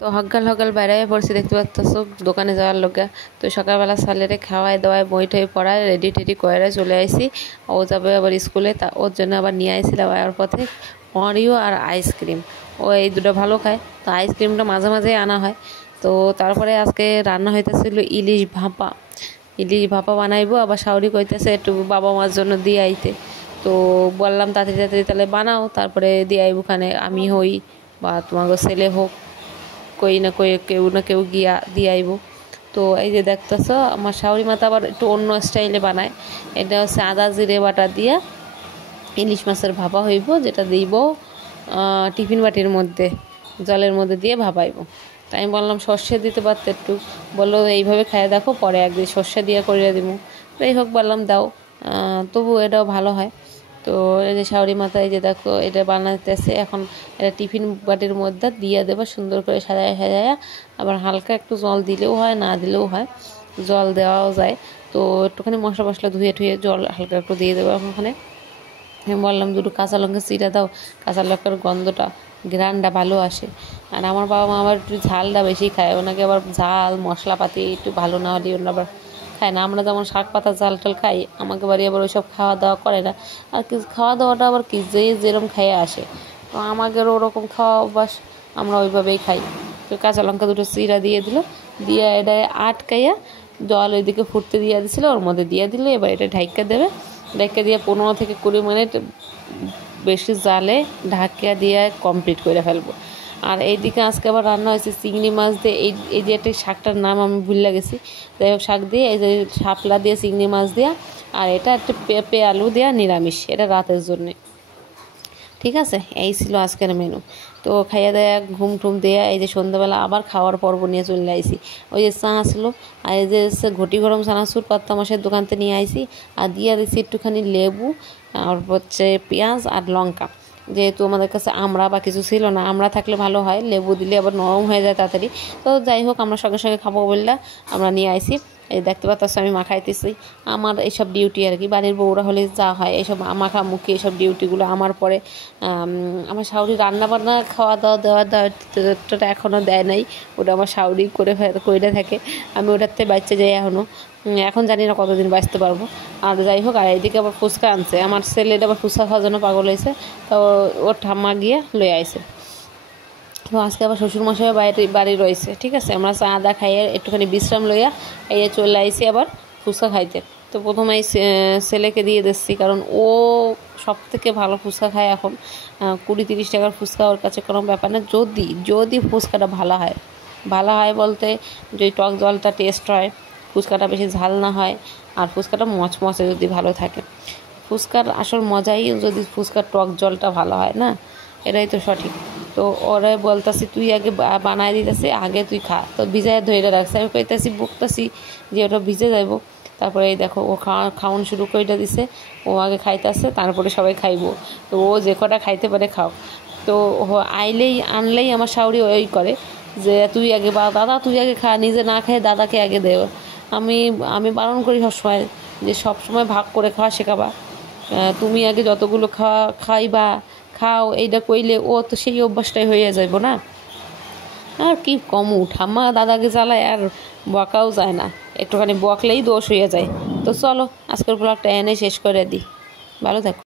তো হকাল হকাল বাইরে পড়ছি দেখতে পাচ্ছ দোকানে যাওয়ার লোকে। তো সকালবেলা সালেরে খাওয়াই দাওয়াই বই টই পড়ায় রেডি টেডি করে চলে আইসি। ও যাবে আবার স্কুলে, তা ওর জন্য আবার নিয়ে আইছিলাম আয়ার পথে অরিও আর আইসক্রিম। ও এই দুটো ভালো খায়, তো আইসক্রিমটা মাঝে মাঝেই আনা হয়। তো তারপরে আজকে রান্না হইতেছিল ইলিশ ভাপা। ইলিশ ভাপা বানাইবো, আবার শাওরি কইতেছে একটু বাবা মার জন্য দিয়ে আইতে। তো বললাম তাড়াতাড়ি তাড়াতাড়ি তাহলে বানাও, তারপরে দিয়ে আইব ওখানে আমি হই বা তোমাকে ছেলে হোক, কই না কই কেউ না কেউ গিয়া দিয়ে আইব। তো এই যে দেখতেছো আমার শাওরি মাথা আবার একটু অন্য স্টাইলে বানায়। এটা হচ্ছে আদা জিরে বাটা দিয়া ইলিশ মাছের ভাপা হইব, যেটা দিব টিফিন বাটির মধ্যে জলের মধ্যে দিয়ে ভাপাইব। তাই আমি বললাম সর্ষে দিতে পারতে একটু, বললো এইভাবে খাইয়ে দেখো, পরে একদিন সর্ষে দিয়ে করিয়ে দিব। যাই হোক বললাম দাও, তবু এটাও ভালো হয়। তো এই যে শাওরি মাথায় যে দেখো এটা বানাইতেছে এখন। এটা টিফিন বাটির মধ্যে দিয়ে দেবো সুন্দর করে সাজায় সাজায়। আবার হালকা একটু জল দিলেও হয়, না দিলেও হয়, জল দেওয়াও যায়। তো একটুখানি মশলা মশলা ধুয়ে ঠুয়ে জল হালকা একটু দিয়ে দেবো ওখানে। আমি বললাম দুটো কাঁচা লঙ্কা চিরা দাও, কাঁচা লঙ্কার গন্ধটা গ্রানটা ভালো আসে। আর আমার বাবা মা আবার একটু ঝালটা বেশি খায়, ওনাকে আবার ঝাল মশলাপাতি একটু ভালো না হলে ওনার আবার খায় না। আমরা যেমন শাক পাতা ঝাল টাল খাই, আমাকে বাড়ি আবার ওইসব খাওয়া দাওয়া করে না। আর কি খাওয়া দাওয়াটা আবার কি যে যেরকম খেয়ে আসে, তো আমাদেরও ওরকম খাওয়া অভ্যাস, আমরা ওইভাবেই খাই। তো কাঁচা লঙ্কা দুটো চিরা দিয়ে দিল, দিয়ে এটা আটকাইয়া জল ওইদিকে ফুটতে দিয়ে দিছিল, ওর মধ্যে দিয়ে দিল। এবার এটা ঢাইকা দেবে, ঢাকা দিয়ে 15 থেকে 20 মিনিট বেশি জালে ঢাকিয়া দিয়ে কমপ্লিট করে ফেলবো। আর এইদিকে আজকে আবার রান্না হয়েছে চিংড়ি মাছ দিয়ে, এই যে একটা শাকটার নাম আমি ভুলে গেছি। যাই হোক শাক দিয়ে এই যে শাপলা দিয়ে চিংড়ি মাছ দেওয়া, আর এটা একটা পেঁপে আলু দেওয়া নিরামিষ, এটা রাতের জন্যে। ঠিক আছে, এই ছিল আজকের মেনু। তো খাইয়া দেয়া ঘুম টুম দেয়া এই যে সন্ধ্যাবেলা আবার খাওয়ার পর্ব নিয়ে চলে আইসি। ওই যে চা আসলো, আর এই যে ঘটি গরম চানাচুর পাত্তা মাসের দোকান থেকে নিয়ে আইসি, আর দিয়ে দিছি একটুখানি লেবু, আর হচ্ছে পেঁয়াজ আর লঙ্কা। যেহেতু আমাদের কাছে আমড়া বা কিছু ছিল না, আমড়া থাকলে ভালো হয়, লেবু দিলে আবার নরম হয়ে যায় তাড়াতাড়ি। তো যাই হোক আমরা সঙ্গে সঙ্গে খাবো বললে আমরা নিয়ে আইসি। এই দেখতে পাচ্ছ আমি মাখাইতেছি, আমার এইসব ডিউটি আর কি। বাড়ির বউরা হলে যা হয় এইসব মাখামুখি এইসব ডিউটিগুলো আমার পরে। আমার শাশুড়ি রান্না বান্না খাওয়া দাওয়া দেওয়া দাওয়াটা এখনও দেয় নাই, ওটা আমার শাশুড়ি করে থাকে। আমি ওটাতে বাচ্চা যাই এখনও, এখন জানি না কতদিন বাঁচতে পারবো। আর যাই হোক, আর এইদিকে আবার ফুচকা আনছে আমার ছেলেটা, আবার ফুচকা খাওয়ার জন্য পাগল হয়েছে। তো ওর ঠাম্মা গিয়ে লয়ে আইছে। তো আজকে আবার শ্বশুরমশাই বাড়ি রয়েছে। ঠিক আছে, আমরা চা আদা খাইয়ে একটুখানি বিশ্রাম লইয়া এই চলে আইসি আবার ফুচকা খাইতে। তো প্রথমে ছেলেকে দিয়ে দিচ্ছি, কারণ ও সব থেকে ভালো ফুচকা খায় এখন। 20-30 টাকার ফুচকা ওর কাছে কোনো ব্যাপার না, যদি ফুচকাটা ভালো হয় বলতে যদি টক জলটা টেস্ট হয়, ফুচকাটা বেশি ঝাল না হয়, আর ফুচকাটা মচমচে যদি ভালো থাকে। ফুচকার আসল মজাই যদি ফুচকার টক জলটা ভালো হয় না, এটাই তো সঠিক। তো ওরাই বলতাছি তুই আগে বানাই দিতেছি, আগে তুই খা। তো ভিজায় ধরে রাখছে, আমি কইতাছি বকতাছি যে ওটা ভিজে যাইব। তারপরে এই দেখো ও খাওয়ান শুরু করে দিছে, ও আগে খাইতেছে, তারপরে সবাই খাইবো। তো ও যে কটা খাইতে পারে খাও। তো আনলেই আমার শাশুড়ি ওই করে যে তুই আগে বা দাদা তুই আগে খা, নিজে না খেয়ে দাদাকে আগে দেও। আমি বারণ করি সবসময় যে সবসময় ভাগ করে খাওয়া শেখাবা, তুমি আগে যতগুলো খাইবা খাও, এইটা কইলে ও তো সেই অভ্যাসটাই হয়ে যাইব না। আর কি কমু, ঠাম্মা দাদাকে জ্বালায় আর বকাও যায় না, একটুখানি বকলেই দোষ হয়ে যায়। তো চলো আজকের ব্লগটা এনে শেষ করে দিই, ভালো থাকো।